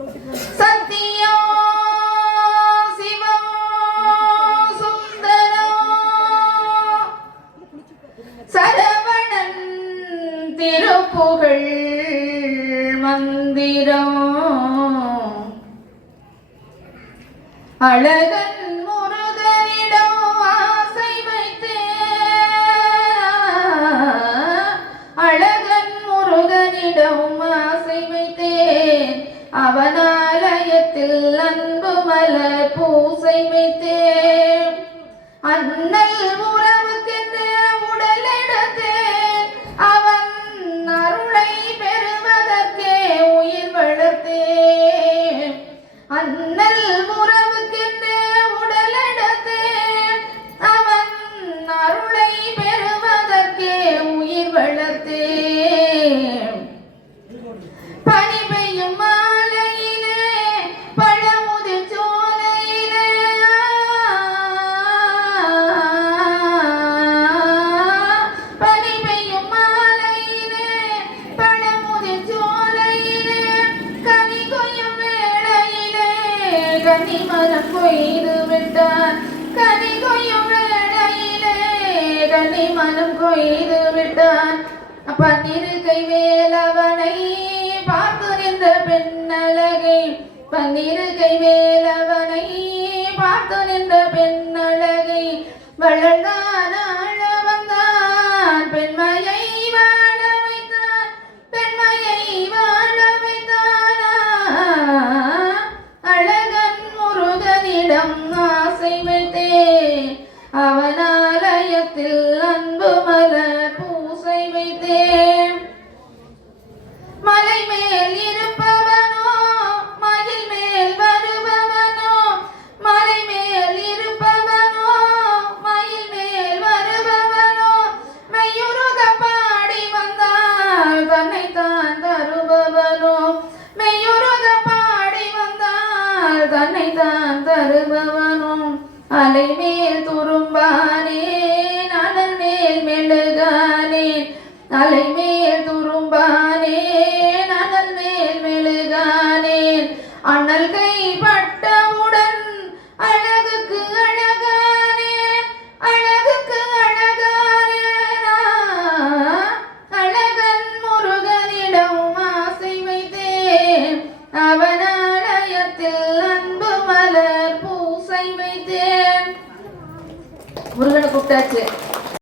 சத்தியோ சிவம் சுந்தரோ சரவணன் திருப்புகழ் மந்திரம் அழகன் முருகனிடம் ஆசை வைத்தேன் அழகன் முருகனிடம் ஆசை வைத்தேன் அவனாலயத்தில் அன்பு மலர் பூசை வைத்தேன் அண்ணல் உறவுக்கென்று உடல் எடுத்தேன் அவன் அருளை பெறுவதற்கே உயிர் வளர்த்தேன் அண்ணல் உறவுக்கென்று உடல் எடுத்தேன் அவன் அருளை பெறுவதற்கே உயிர் வளர்த்தேன் பனி பெய்யும் மாலையிலே பழமுதிர் சோலையிலே பனி பெய்யும் மாலையிலே பழமுதிர் சோலையிலே கனி கொய்யும் வேளையிலே கனிமரம் கொய்து விட்டான் கனி கொய்யும் வேளையிலே கனிமரம் கொய்து விட்டான் பன்னிருகை வேலவனை பார்த்து நின்ற பெண்ணழகை பன்னிருகை வேலவனை பார்த்து நின்ற பெண்ணழகை வளர்ந்தான் ஆள வந்தான் பெண்மையை வாழ வைத்தான் பெண்மையை வாழ வைத்தான் அழகன் முருகனிடம் ஆசை வைத்தேன் அவனாலயத்தில் அன்பு மலர் பூசை வைத்தேன் மலை மேல் இருப்பவனோ மயில் மேல் வருபவனோ மலை மேல் இருப்பவனோ மயில் மேல் வருபவனோ மெய்யுருக பாடி வந்தால் தன்னைத்தான் தருபவனோ மெய்யுருக பாடி வந்தால் தன்னைத்தான் தருபவனோ அலை மேல் துரும்பானேன் அனல் மேல் மெழுகானேன் அலை மேல் துரும்பானேன் அனல் மேல் மெழுகானேன் அனல் கை பட்டவுடன் அழகுக்கு அழகானேன் அழகுக்கு அழகானேன் அழகன் முருகனிடம் ஆசை வைத்தேன் அவனாலயத்தில் அன்பு மலர் பூசை வைத்தேன் முருகனை கூப்பிட்டாச்சு.